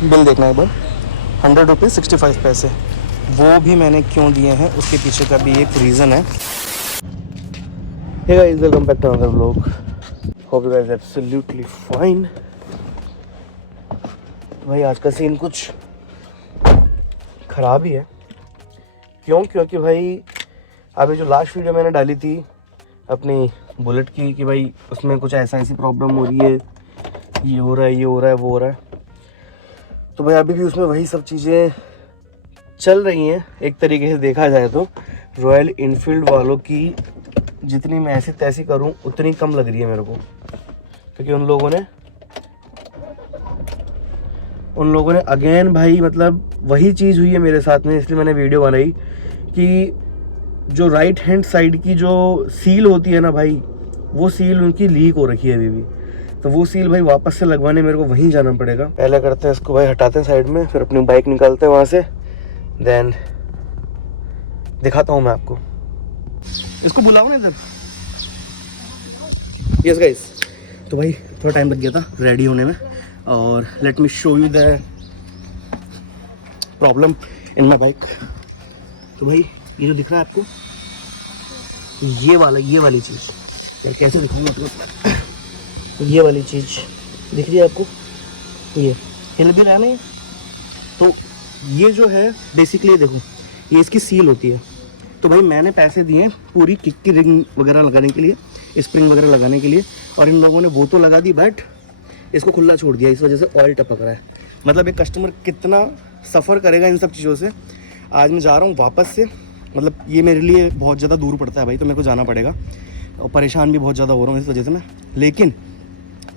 Bill देखना है एक बार, 100 रुपीज़ 65 पैसे। वो भी मैंने क्यों दिए हैं उसके पीछे का भी एक रीज़न है। Hey guys, welcome back to another vlog. Hope you guys absolutely fine. भाई आज का सीन कुछ ख़राब ही है। क्योंकि भाई अभी जो लास्ट वीडियो मैंने डाली थी अपनी बुलेट की कि भाई उसमें कुछ ऐसी प्रॉब्लम हो रही है, ये हो रहा है, ये हो रहा है, वो हो रहा है, तो भाई अभी भी उसमें वही सब चीज़ें चल रही हैं। एक तरीके से देखा जाए तो रॉयल इनफील्ड वालों की जितनी मैं ऐसी तैसी करूं उतनी कम लग रही है मेरे को, क्योंकि उन लोगों ने अगेन भाई मतलब वही चीज़ हुई है मेरे साथ में। इसलिए मैंने वीडियो बनाई कि जो राइट हैंड साइड की जो सील होती है ना भाई, वो सील उनकी लीक हो रखी है अभी भी। तो वो सील भाई वापस से लगवाने मेरे को वहीं जाना पड़ेगा। पहले करते हैं इसको भाई, हटाते हैं साइड में, फिर अपनी बाइक निकालते हैं वहाँ से, देन दिखाता हूँ मैं आपको। इसको बुलाओ ना इधर। यस गाइस, तो भाई थोड़ा टाइम लग गया था रेडी होने में, और let me show you the problem in my bike. तो भाई ये जो दिख रहा है आपको, ये वाली चीज़, यार कैसे दिखाऊंगा आपको, ये वाली चीज़ दिख रही है आपको, ये हिल भी रहा है ना। तो ये जो है बेसिकली देखो, ये इसकी सील होती है। तो भाई मैंने पैसे दिए पूरी किक की रिंग वगैरह लगाने के लिए, स्प्रिंग वगैरह लगाने के लिए, और इन लोगों ने वो तो लगा दी बट इसको खुला छोड़ दिया, इस वजह से ऑयल टपक रहा है। मतलब एक कस्टमर कितना सफ़र करेगा इन सब चीज़ों से। आज मैं जा रहा हूँ वापस से, मतलब ये मेरे लिए बहुत ज़्यादा दूर पड़ता है भाई, तो मेरे को जाना पड़ेगा और परेशान भी बहुत ज़्यादा हो रहा हूँ इस वजह से मैं। लेकिन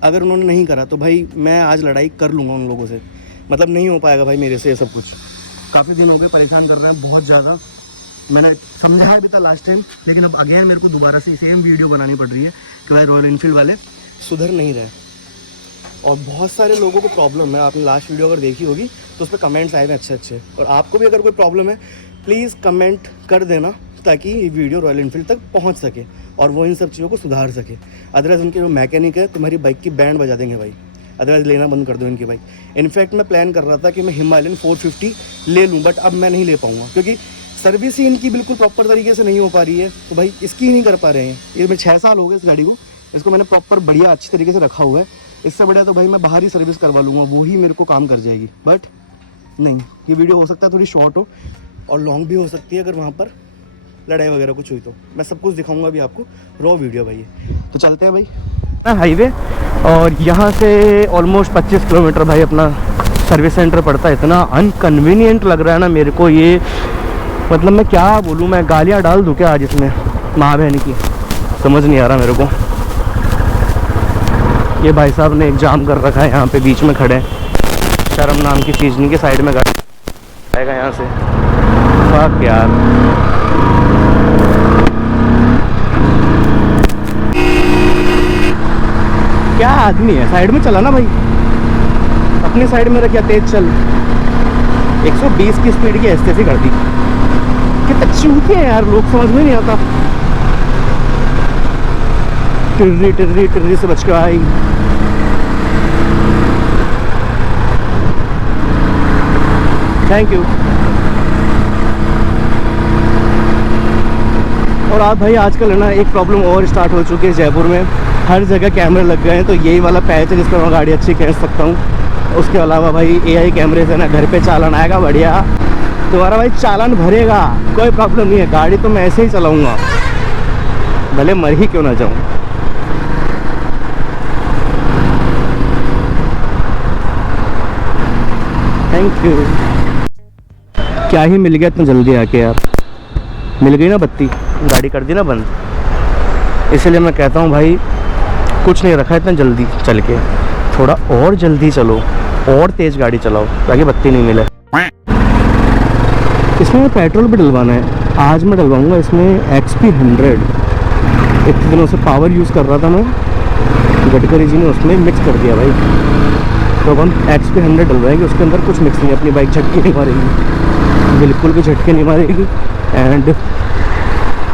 अगर उन्होंने नहीं करा तो भाई मैं आज लड़ाई कर लूँगा उन लोगों से। मतलब नहीं हो पाएगा भाई मेरे से ये सब कुछ। काफ़ी दिन हो गए परेशान कर रहे हैं बहुत ज़्यादा। मैंने समझाया भी था लास्ट टाइम, लेकिन अब अगेन मेरे को दोबारा से सेम वीडियो बनानी पड़ रही है कि भाई रॉयल इनफील्ड वाले सुधर नहीं रहे। और बहुत सारे लोगों को प्रॉब्लम है, आपने लास्ट वीडियो अगर देखी होगी तो उस पर कमेंट्स आए हैं अच्छे। और आपको भी अगर कोई प्रॉब्लम है प्लीज़ कमेंट कर देना, ताकि ये वीडियो रॉयल इनफील्ड तक पहुंच सके और वो इन सब चीज़ों को सुधार सके। अदरवाइज़ उनके जो मैकेनिक है तुम्हारी बाइक की बैंड बजा देंगे भाई, अदरवाइज़ लेना बंद कर दो इनकी बाइक। इनफैक्ट मैं प्लान कर रहा था कि मैं हिमालयन 450 ले लूँ, बट अब मैं नहीं ले पाऊँगा क्योंकि सर्विस ही इनकी बिल्कुल प्रॉपर तरीके से नहीं हो पा रही है। तो भाई इसकी ही नहीं कर पा रहे हैं। ये मैं 6 साल हो गए इस गाड़ी को, इसको मैंने प्रॉपर बढ़िया अच्छी तरीके से रखा हुआ है। इससे बढ़िया तो भाई मैं बाहर ही सर्विस करवा लूँगा, वो ही मेरे को काम कर जाएगी। बट नहीं, ये वीडियो हो सकता है थोड़ी शॉर्ट हो और लॉन्ग भी हो सकती है अगर वहाँ पर लड़ाई वगैरह कुछ हुई तो। मैं सब कुछ दिखाऊंगा अभी आपको, रॉ वीडियो भाई। तो चलते हैं भाई हाईवे, और यहाँ से ऑलमोस्ट 25 किलोमीटर भाई अपना सर्विस सेंटर पड़ता है। इतना अनकन्वीनियंट लग रहा है ना मेरे को ये, मतलब मैं क्या बोलूँ, मैं गालियाँ डाल दूँ क्या आज इसमें माँ बहन की, समझ नहीं आ रहा मेरे को। ये भाई साहब ने एक जाम कर रखा है यहाँ पे, बीच में खड़े हैं। शर्म नाम की चीज़ नहीं कि साइड में गाड़ी आएगा यहाँ से। फक यार, क्या आदमी है, साइड में चला ना भाई, अपनी साइड में रख, क्या तेज चल। 120 की स्पीड की ऐसे कर दी, कितना चूतिए हैं यार लोग, समझ में नहीं आता। टिर्री से बच के आई। Thank you. और आप भाई आजकल है ना एक प्रॉब्लम और स्टार्ट हो चुकी है जयपुर में, हर जगह कैमरे लग गए हैं। तो यही वाला पैच है जिस पर मैं गाड़ी अच्छी खींच सकता हूँ। उसके अलावा भाई AI कैमरे से ना घर पे चालान आएगा बढ़िया, तुम्हारा भाई चालान भरेगा, कोई प्रॉब्लम नहीं है। गाड़ी तो मैं ऐसे ही चलाऊँगा, भले मर ही क्यों ना जाऊँ। Thank you. क्या ही मिल गया इतना जल्दी आके यार, मिल गई ना बत्ती, गाड़ी कर दी ना बंद। इसलिए मैं कहता हूँ भाई कुछ नहीं रखा इतना जल्दी चल के, थोड़ा और जल्दी चलो और तेज़ गाड़ी चलाओ ताकि बत्ती नहीं मिले। इसमें पेट्रोल भी डलवाना है, आज मैं डलवाऊँगा इसमें XP 100। इतने दिनों से पावर यूज़ कर रहा था मैं, गडकरी जी ने उसमें मिक्स कर दिया भाई। तो अब हम XP 100 डलवाएंगे, उसके अंदर कुछ मिक्स नहीं, अपनी बाइक झटके नहीं मारेगी, बिल्कुल भी झटके नहीं मारेगी। एंड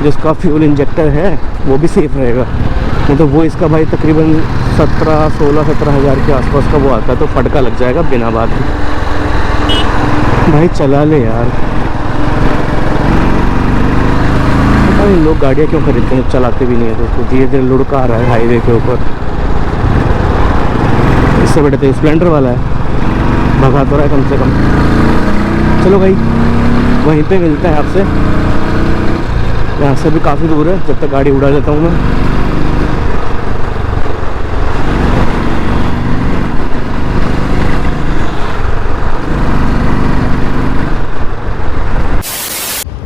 जिसका फ्यूल इंजेक्टर है वो भी सेफ़ रहेगा। नहीं तो वो इसका भाई तकरीबन 16-17 हज़ार के आसपास का वो आता है, तो फटका लग जाएगा बिना बात। भाई चला ले यार, पता नहीं लोग गाड़ियाँ क्यों खरीदते हैं, चलाते भी नहीं है। तो धीरे धीरे लुढ़का आ रहा है हाईवे के ऊपर। इससे बड़े तो स्प्लेंडर वाला है, भगा तो रहा है कम से कम। चलो भाई वहीं पे मिलता है आपसे, यहाँ से भी काफ़ी दूर है, जब तक गाड़ी उड़ा देता हूँ मैं।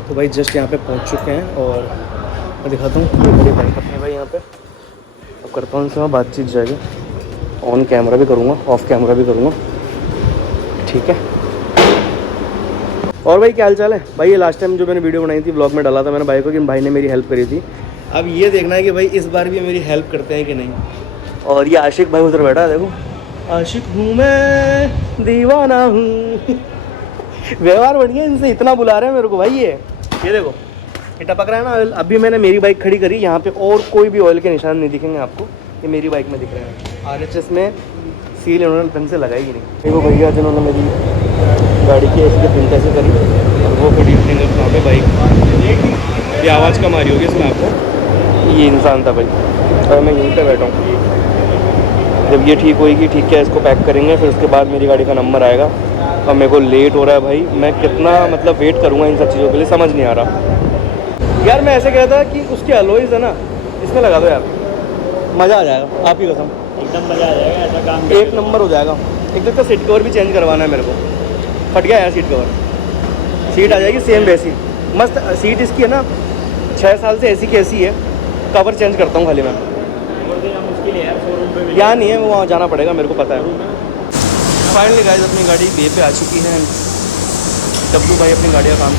तो भाई जस्ट यहाँ पे पहुँच चुके हैं और मैं दिखाता हूँ ये मेरी बाइक अपनी भाई यहाँ पे। अब करता हूँ इनसे बातचीत जाएगी, ऑन कैमरा भी करूँगा, ऑफ कैमरा भी करूँगा, ठीक है। और भाई क्या हाल चाल है भाई? ये लास्ट टाइम जो मैंने वीडियो बनाई थी, व्लॉग में डाला था मैंने भाई को कि भाई ने मेरी हेल्प करी थी। अब ये देखना है कि भाई इस बार भी मेरी हेल्प करते हैं कि नहीं। और ये आशिक भाई उधर बैठा है, देखो आशिक हूँ मैं, दीवाना हूँ। व्यवहार बढ़िया, इनसे इतना बुला रहे हैं मेरे को भाई। ये देखो ये टपक रहा है ना ऑयल। अभी मैंने मेरी बाइक खड़ी करी यहाँ पे, और कोई भी ऑयल के निशान नहीं दिखेंगे आपको, ये मेरी बाइक में दिख रहे हैं। RHS में सील इन्होंने ढंग से लगाई ही नहीं। देखो भैया जिन्होंने मेरी गाड़ी की ऐसी प्रिंट ऐसे करी और वो खड़ी अपने वहाँ पे बाइक, ये आवाज़ कम आ रही होगी इसमें आपको। ये इंसान था भाई और मैं यहीं पे बैठा हूँ। जब ये ठीक होएगी, ठीक है, इसको पैक करेंगे, फिर उसके बाद मेरी गाड़ी का नंबर आएगा। अब मेरे को लेट हो रहा है भाई, मैं कितना मतलब वेट करूँगा इन सब चीज़ों के लिए, समझ नहीं आ रहा यार। मैं ऐसे कह था कि उसके अलॉयज़ है ना, इसमें लगा दो यार, मज़ा आ जाएगा, आप ही कसम एकदम मज़ा आ जाएगा, ऐसा काम एक नंबर हो जाएगा। एक तो सीट कवर भी चेंज करवाना है मेरे को, फट गया यार सीट कवर। सीट आ जाएगी सेम वैसी मस्त सीट इसकी है ना, 6 साल से ऐसी की ऐसी है। कवर चेंज करता हूँ खाली मैं, मुश्किल है यार, शोरूम पे यहाँ नहीं है, वो वहाँ जाना पड़ेगा मेरे को पता है। फाइनली गाइस अपनी गाड़ी बे पे आ चुकी है। डब्लू भाई अपनी गाड़ी का काम,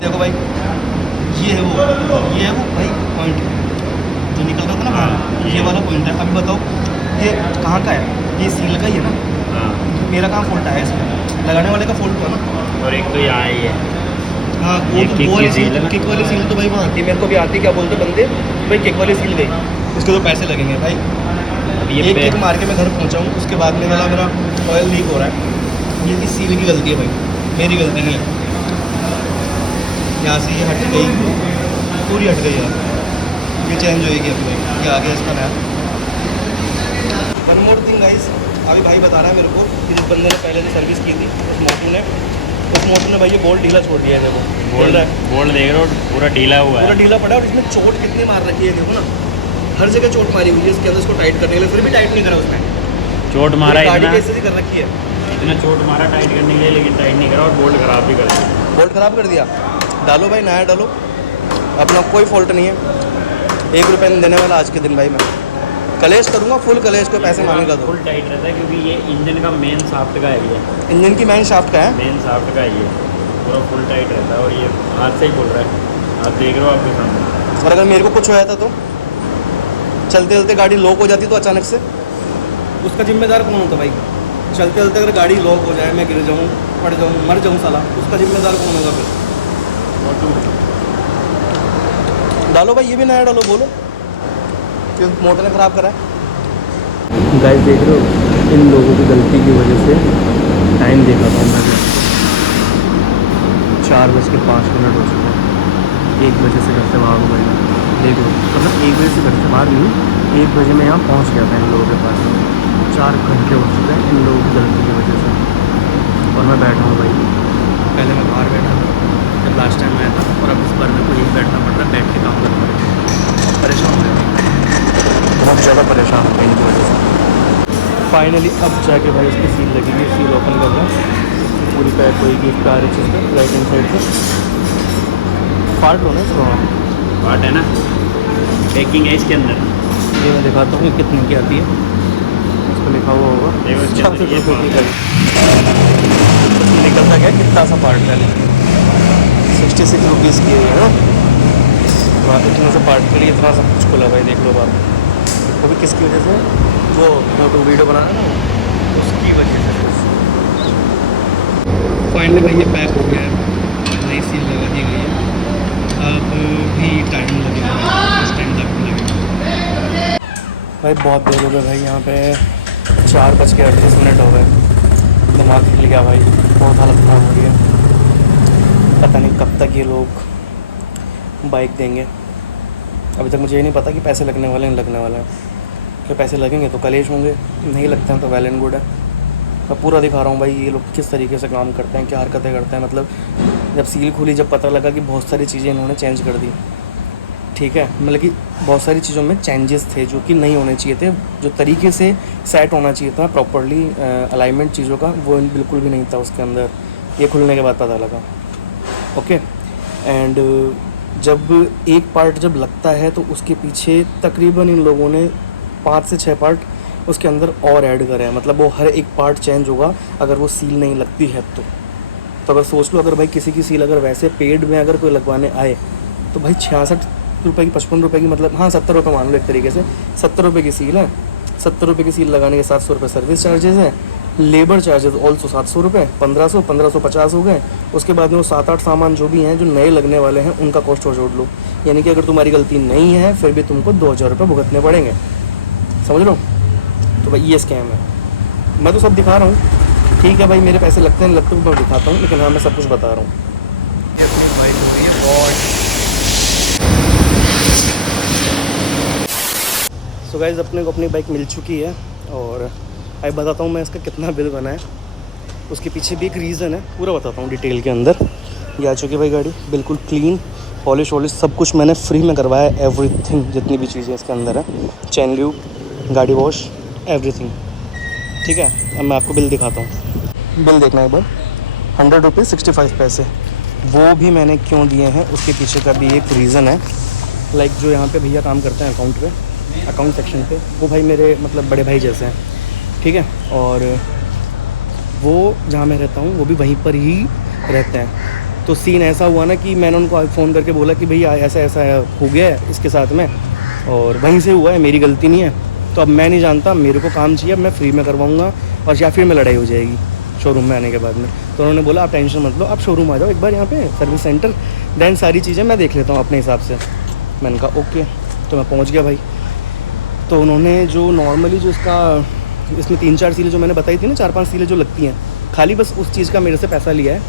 देखो भाई ये है वो भाई पॉइंट जो निकल रहा था ना बाहर, ये वाला पॉइंट है। अभी बताओ ये कहाँ का है? ये सील का ही है ना। मेरा कहाँ फॉल्ट आया इसमें? लगाने वाले का फॉल्ट हुआ ना। और एक तो यहाँ ही है। हाँ वो तो किक वाली सील तो भाई वहाँ आती है, मेरे को भी आती। क्या बोलते बंदे भाई, किक वाली सील गई, इसके तो पैसे लगेंगे भाई। ये एक किक मार के मैं घर पहुँचा हूँ, उसके बाद में मेरा ऑयल लीक हो रहा है। ये भी सील की गलती है भाई, मेरी गलती नहीं है। यहाँ से ये हट गई, पूरी हट गई यार। ये चेंज होएगी अभी भाई, ये आ गया इसका नया। वन मोर थिंग गाइस, अभी भाई बता रहा है मेरे को कि जिस बंदे ने पहले से सर्विस की थी उस मोटू ने भाई ये बोल्ट ढीला छोड़ दिया है। देखो बोल्ट देख रहे हो, पूरा ढीला हुआ है, पूरा ढीला पड़ा है। और इसमें चोट कितनी मार रखी है देखो ना, हर जगह चोट मारी हुई है इसके अंदर। इसको टाइट करने के लिए फिर भी टाइट नहीं करा उसने, चोट मारा गाड़ी की स्थिति कर रखी है। इतना चोट मारा टाइट करने के लिए, लेकिन टाइट नहीं करा और बोल्ट खराब भी कर दिया। बोल्ट ख़राब कर दिया। डालो भाई नया डालो, अपना कोई फॉल्ट नहीं है। 1 रुपये नहीं देने वाला आज के दिन भाई। मैं कलेश करूँगा, फुल कलेश को पैसे मांगेगा तो। फुल टाइट रहता है क्योंकि ये इंजन का मेन शाफ्ट का है, ये इंजन की मेन शाफ्ट का है, मेन शाफ्ट का ये पूरा फुल टाइट रहता है। और ये हाथ से ही खुल रहा है, आप देख रहे हो आपके सामने। और अगर मेरे को कुछ हो जाता तो, चलते चलते गाड़ी लॉक हो जाती तो अचानक से, उसका जिम्मेदार कौन होता भाई? चलते चलते अगर गाड़ी लॉक हो जाए, मैं गिर जाऊँ, पड़ जाऊँ, मर जाऊँ साला, उसका जिम्मेदार कौन होगा फिर? डालो भाई, ये भी नया डालो, बोलो क्यों मोटर ने ख़राब करा है। गाइस देख रहे हो, इन लोगों की गलती की वजह से टाइम देखा था मैं 4:05 हो चुका है। 1 बजे से घर से बाहर हो गई, देख लो, मतलब 1 बजे से घर से बाहर नहीं, 1 बजे मैं यहाँ पहुँच गया था इन लोगों के पास। 4 घंटे हो चुके हैं इन लोगों की गलती की वजह से। और मैं बैठा हूँ भाई, पहले मैं बाहर बैठा था जब लास्ट टाइम आया था, और अब इस बार मेरे को यही बैठना पड़ रहा है, बैठ के काम करना पड़ रहा है। परेशान हो गया, बहुत ज़्यादा परेशान हो गई इनकी वजह से। फाइनली अब जाके भाई इसकी सील लगेगी, सील ओपन कर रहा है, पूरी पैक होएगी इसका RHS पे, राइट हैंड साइड पे। पार्ट लो ना इसको, पार्ट है ना, पैकिंग है इसके अंदर। ये मैं दिखाता हूँ कितने की आती है, इस पर लिखा हुआ होगा। देखो इसके अंदर ये निकलता क्या कितना सा पार्ट है, 66 रुपीज़ की है ना। इतना सा पार्ट के लिए इतना सब कुछ खुला भाई, देख लो बात। वो भी किसकी वजह से, वो फोटो वीडियो बनाना ना, उसकी वजह से। फाइनली भाई ये पैक हो गया है, नई सील लगा दी गई है। अब भी टाइम लगेगा, इस टाइम तक लगेगा भाई, बहुत देर हो गया भाई यहाँ पे 4:38 हो गए। दिमाग हिल गया भाई, बहुत हालत ख़राब हो रही है। पता नहीं कब तक ये लोग बाइक देंगे। अभी तक मुझे ये नहीं पता कि पैसे लगने वाले हैं लगने वाले हैं। कि पैसे लगेंगे तो कलेश होंगे, नहीं लगते हैं तो वेल एंड गुड है। मैं पूरा दिखा रहा हूँ भाई ये लोग किस तरीके से काम करते हैं, क्या हरकतें करते हैं। मतलब जब सील खुली, जब पता लगा कि बहुत सारी चीज़ें इन्होंने चेंज कर दी, ठीक है, मतलब कि बहुत सारी चीज़ों में चेंजेस थे जो कि नहीं होने चाहिए थे। जो तरीके से सेट होना चाहिए था प्रॉपरली अलाइनमेंट चीज़ों का, वो बिल्कुल भी नहीं था उसके अंदर। ये खुलने के बाद पता लगा। ओके, एंड जब एक पार्ट जब लगता है तो उसके पीछे तकरीबन इन लोगों ने 5 से 6 पार्ट उसके अंदर और ऐड करे हैं। मतलब वो हर एक पार्ट चेंज होगा अगर वो सील नहीं लगती है तो अगर सोच लो, अगर भाई किसी की सील अगर वैसे पेड में अगर कोई लगवाने आए तो भाई 66 रुपये की, 55 रुपये की, मतलब हाँ 70 रुपये मान लो एक तरीके से। 70 रुपये की सील है, 70 रुपये की सील लगाने के 700 रुपये सर्विस चार्जेस है, लेबर चार्जेस ऑल्सो 700 रुपये, 1550 हो गए। उसके बाद में वो 7-8 सामान जो भी हैं जो नए लगने वाले हैं उनका कॉस्ट और जोड़ लो। यानी कि अगर तुम्हारी गलती नहीं है फिर भी तुमको 2000 रुपये भुगतने पड़ेंगे, समझ लो। तो भाई ये स्कैम है। मैं तो सब दिखा रहा हूँ, ठीक है भाई, मेरे पैसे लगते हैं लगते हैं मैं दिखाता हूँ, लेकिन हाँ मैं सब कुछ बता रहा हूँ। सो गाइस, अपने को अपनी बाइक मिल चुकी है और अब बताता हूँ मैं इसका कितना बिल बना है। उसके पीछे भी एक रीज़न है, पूरा बताता हूँ डिटेल के अंदर। ये आ चुकी है भाई गाड़ी, बिल्कुल क्लीन, पॉलिश वॉलिश सब कुछ मैंने फ्री में करवाया है। एवरीथिंग जितनी भी चीज़ें इसके अंदर है, चैन ल्यूब, गाड़ी वॉश, एवरीथिंग, ठीक है। अब मैं आपको बिल दिखाता हूँ। बिल देखना एक बार, 100 रुपये 65 पैसे। वो भी मैंने क्यों दिए हैं उसके पीछे का भी एक रीज़न है। लाइक जो यहाँ पे भैया काम करते हैं अकाउंट सेक्शन पे, वो भाई मेरे मतलब बड़े भाई जैसे हैं, ठीक है। और वो जहाँ मैं रहता हूँ वो भी वहीं पर ही रहते हैं। तो सीन ऐसा हुआ ना कि मैंने उनको फ़ोन करके बोला कि भैया ऐसा ऐसा हो गया है इसके साथ में, और वहीं से हुआ है, मेरी गलती नहीं है। तो अब मैं नहीं जानता, मेरे को काम चाहिए, अब मैं फ्री में करवाऊँगा और या फिर मैं लड़ाई हो जाएगी शोरूम में आने के बाद में। तो उन्होंने बोला आप टेंशन मत लो, आप शोरूम आ जाओ एक बार यहाँ पे सर्विस सेंटर, देन सारी चीज़ें मैं देख लेता हूँ अपने हिसाब से। मैंने कहा ओके। तो मैं पहुँच गया भाई। तो उन्होंने जो नॉर्मली जो इसमें 3-4 सीलें जो मैंने बताई थी ना, 4-5 सीलें जो लगती हैं, खाली बस उस चीज़ का मेरे से पैसा लिया है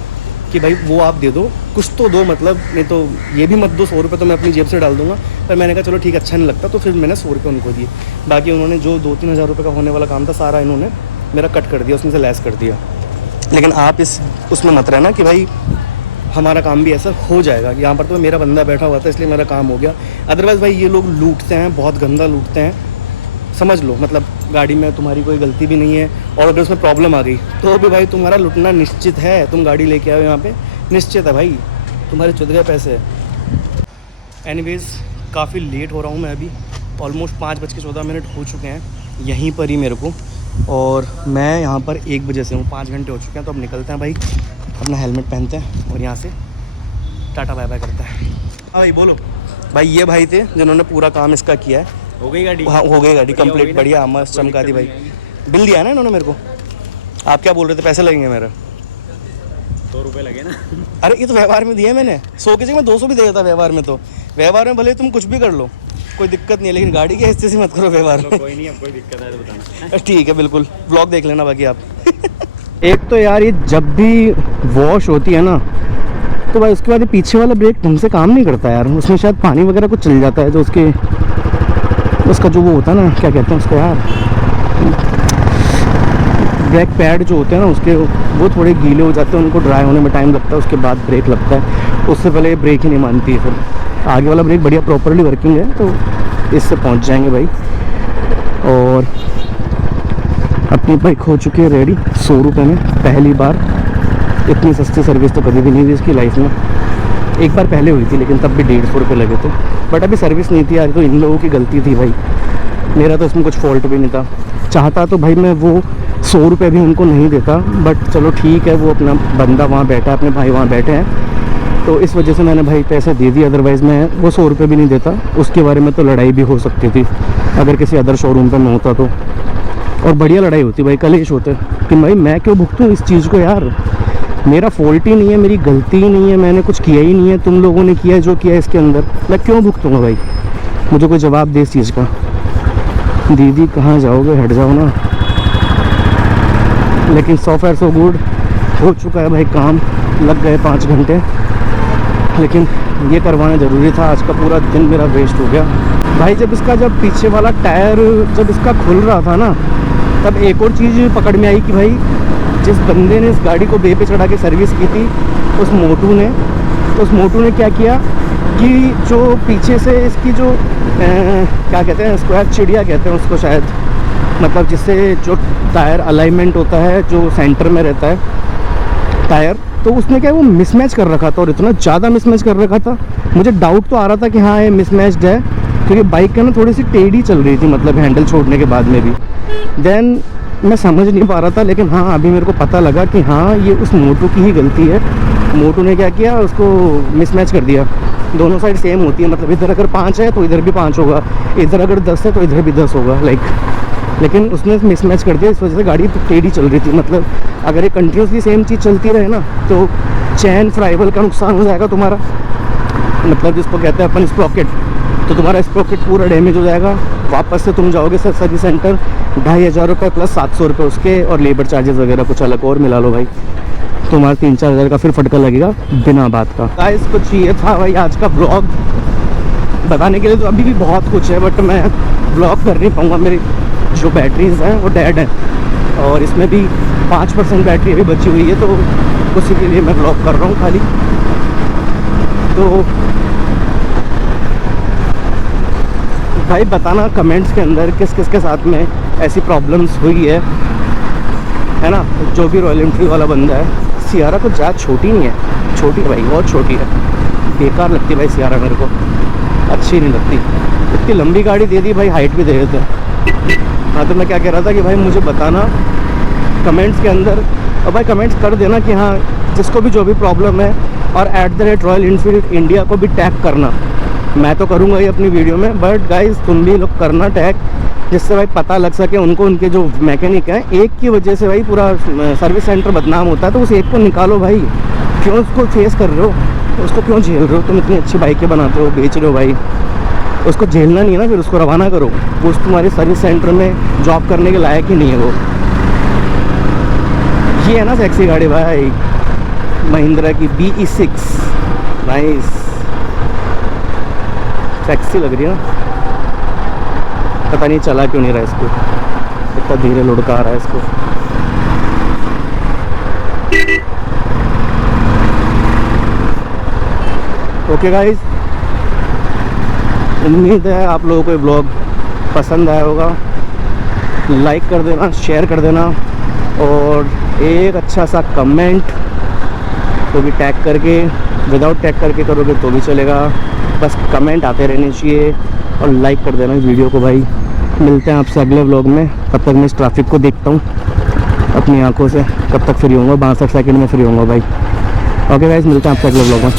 कि भाई वो आप दे दो, कुछ तो दो, मतलब नहीं तो ये भी मत दो, 100 रुपये तो मैं अपनी जेब से डाल दूंगा। पर मैंने कहा चलो ठीक, अच्छा नहीं लगता, तो फिर मैंने 100 रुपये उनको दिए। बाकी उन्होंने जो 2-3 हज़ार रुपये का होने वाला काम था सारा इन्होंने मेरा कट कर दिया, उसमें से लेस कर दिया। लेकिन आप उसमें मत रहना कि भाई हमारा काम भी ऐसा हो जाएगा। यहाँ पर तो मेरा बंदा बैठा हुआ था इसलिए मेरा काम हो गया। अदरवाइज़ भाई ये लोग लूटते हैं, बहुत गंदा लूटते हैं, समझ लो। मतलब गाड़ी में तुम्हारी कोई गलती भी नहीं है और अगर उसमें प्रॉब्लम आ गई तो भी भाई तुम्हारा लुटना निश्चित है। तुम गाड़ी लेके आओ यहाँ पे, निश्चित है भाई तुम्हारे चुद गए पैसे। एनीवेज़ काफ़ी लेट हो रहा हूँ मैं अभी, ऑलमोस्ट 5:14 हो चुके हैं यहीं पर ही मेरे को, और मैं यहाँ पर 1 बजे से हूँ, 5 घंटे हो चुके हैं। तो अब निकलते हैं भाई, अपना हेलमेट पहनते हैं और यहाँ से टाटा बाय बाय करते हैं। हाँ भाई बोलो। भाई ये भाई थे जिन्होंने पूरा काम इसका किया है। हो गई गाड़ी? हाँ हो गई गाड़ी कंप्लीट, बढ़िया मस्त चमका दी भाई। बिल दिया ना इन्होंने मेरे को। आप क्या बोल रहे थे पैसे लगेंगे मेरे? 100 रुपये लगे ना। अरे ये तो व्यवहार में दिए मैंने, 100 की जगह मैं 200 भी दे देता व्यवहार में। तो व्यवहार में भले तुम कुछ भी कर लो, कोई दिक्कत नहीं है, लेकिन गाड़ी की हैसियत से मत करो व्यवहार में। कोई नहीं, अब कोई दिक्कत है तो बताना। ठीक है बिल्कुल, ब्लॉग देख लेना बाकी आप। एक तो यार ये जब भी वॉश होती है ना तो भाई उसके बाद ये पीछे वाला ब्रेक ढंग से काम नहीं करता यार। उसमें शायद पानी वगैरह कुछ चल जाता है, तो उसका जो वो होता है ना, क्या कहते हैं उसको यार, ब्रेक पैड जो होते हैं ना उसके, वो थोड़े गीले हो जाते हैं, उनको ड्राई होने में टाइम लगता है, उसके बाद ब्रेक लगता है। उससे पहले ये ब्रेक ही नहीं मानती है। फिर आगे वाला ब्रेक बढ़िया प्रॉपरली वर्किंग है, तो इससे पहुंच जाएंगे भाई। और अपनी बाइक हो चुकी है रेडी 100 रुपये में, पहली बार। इतनी सस्ती सर्विस तो कभी भी नहीं हुई इसकी लाइफ में। एक बार पहले हुई थी लेकिन तब भी 150 रुपये लगे थे, बट अभी सर्विस नहीं थी यार, तो इन लोगों की गलती थी भाई, मेरा तो इसमें कुछ फॉल्ट भी नहीं था। चाहता तो भाई मैं वो 100 रुपये भी उनको नहीं देता, बट चलो ठीक है, वो अपना बंदा वहाँ बैठा है, अपने भाई वहाँ बैठे हैं, तो इस वजह से मैंने भाई पैसे दे दिए। अदरवाइज़ मैं वो 100 रुपये भी नहीं देता। उसके बारे में तो लड़ाई भी हो सकती थी अगर किसी अदर शोरूम पर मैं होता तो, और बढ़िया लड़ाई होती भाई, कलेश होते कि भाई मैं क्यों भुगतूँ इस चीज़ को यार, मेरा फॉल्ट ही नहीं है, मेरी गलती ही नहीं है, मैंने कुछ किया ही नहीं है, तुम लोगों ने किया है जो किया है इसके अंदर, मैं क्यों भुगतूँगा भाई? मुझे कोई जवाब दे इस चीज़ का। दीदी कहाँ जाओगे, हट जाओ ना। लेकिन सो फेयर सो गुड, हो चुका है भाई काम, लग गए 5 घंटे, लेकिन ये करवाना ज़रूरी था। आज का पूरा दिन मेरा वेस्ट हो गया भाई। जब पीछे वाला टायर जब इसका खुल रहा था ना, तब एक और चीज़ पकड़ में आई कि भाई जिस बंदे ने इस गाड़ी को बे पे चढ़ा के सर्विस की थी, उस मोटू ने क्या किया कि जो पीछे से इसकी जो क्या कहते हैं, स्क्वायर चिड़िया कहते हैं उसको शायद, मतलब जिससे जो टायर अलाइनमेंट होता है, जो सेंटर में रहता है टायर, तो उसने क्या वो मिसमैच कर रखा था, और इतना ज़्यादा मिसमैच कर रखा था, मुझे डाउट तो आ रहा था कि हाँ ये मिसमैच्ड है, क्योंकि बाइक का ना थोड़ी सी टेढ़ी चल रही थी, मतलब हैंडल छोड़ने के बाद में भी। देन मैं समझ नहीं पा रहा था, लेकिन हाँ अभी मेरे को पता लगा कि हाँ ये उस मोटू की ही गलती है। मोटू ने क्या किया, उसको मिसमैच कर दिया। दोनों साइड सेम होती है, मतलब इधर अगर 5 है तो इधर भी 5 होगा, इधर अगर 10 है तो इधर भी 10 होगा लाइक। लेकिन उसने मिसमैच कर दिया, इस वजह से गाड़ी तो टेढ़ी चल रही थी। मतलब अगर ये कंटिन्यूसली सेम चीज़ चलती रहे ना, तो चैन फ्राइबल का नुकसान हो जाएगा तुम्हारा, मतलब जिसको कहते हैं अपन स्प्रॉकेट, तो तुम्हारा स्प्रॉकेट पूरा डैमेज हो जाएगा। वापस से तुम जाओगे सर सर्विस सेंटर, 2500 रुपये प्लस 700 रुपये उसके, और लेबर चार्जेस वगैरह कुछ अलग और मिला लो भाई, तुम्हारा 3-4 हज़ार का फिर फटका लगेगा बिना बात का। गाइस कुछ ये था भाई आज का ब्लॉग, बताने के लिए तो अभी भी बहुत कुछ है, बट मैं ब्लॉग कर नहीं पाऊँगा, मेरी जो बैटरीज हैं वो डेड हैं, और इसमें भी 5% बैटरी अभी बची हुई है, तो उसी के लिए मैं ब्लॉग कर रहा हूँ खाली। तो भाई बताना कमेंट्स के अंदर किस किस के साथ में ऐसी प्रॉब्लम्स हुई है ना। जो भी रॉयल एनफील्ड वाला बंदा है, सियारा कुछ ज़्यादा छोटी नहीं है, छोटी है भाई, बहुत छोटी है, बेकार लगती है भाई सियारा, मेरे को अच्छी नहीं लगती। इतनी लंबी गाड़ी दे दी भाई, हाइट भी दे देते हैं। हाँ तो मैं क्या कह रहा था कि भाई मुझे बताना कमेंट्स के अंदर, और भाई कमेंट्स कर देना कि हाँ जिसको भी जो भी प्रॉब्लम है, और @ रॉयल एनफील्ड इंडिया को भी टैग करना। मैं तो करूँगा ही अपनी वीडियो में, बट गाइज तुम भी लोग करना टैग, जिससे भाई पता लग सके उनको, उनके जो मैकेनिक हैं, एक की वजह से भाई पूरा सर्विस सेंटर बदनाम होता है, तो उस एक को निकालो भाई। क्यों उसको फेस कर रहे हो, उसको क्यों झेल रहे हो? तुम इतनी अच्छी बाइकें बनाते हो, बेच रहे हो भाई, उसको झेलना नहीं है ना, फिर उसको रवाना करो। वो तुम्हारे सर्विस सेंटर में जॉब करने के लायक ही नहीं है वो। ये है ना सेक्सी गाड़ी भाई, महिंद्रा की BE6, नाइस, सेक्सी लग रही है ना। पता नहीं चला क्यों नहीं रहा इसको, इतना धीरे लुढ़का आ रहा है इसको। ओके गाइज, उम्मीद है आप लोगों को ये ब्लॉग पसंद आया होगा। लाइक कर देना, शेयर कर देना, और एक अच्छा सा कमेंट, तो भी टैग करके, विदाउट टैग करके करोगे तो भी चलेगा, बस कमेंट आते रहने चाहिए, और लाइक कर देना इस वीडियो को भाई। मिलते हैं आपसे अगले व्लॉग में, तब तक मैं इस ट्रैफिक को देखता हूँ अपनी आंखों से, कब तक फ्री होऊंगा, 62 सेकंड में फ्री होऊंगा भाई। ओके गाइस, मिलते हैं आपसे अगले व्लॉग में।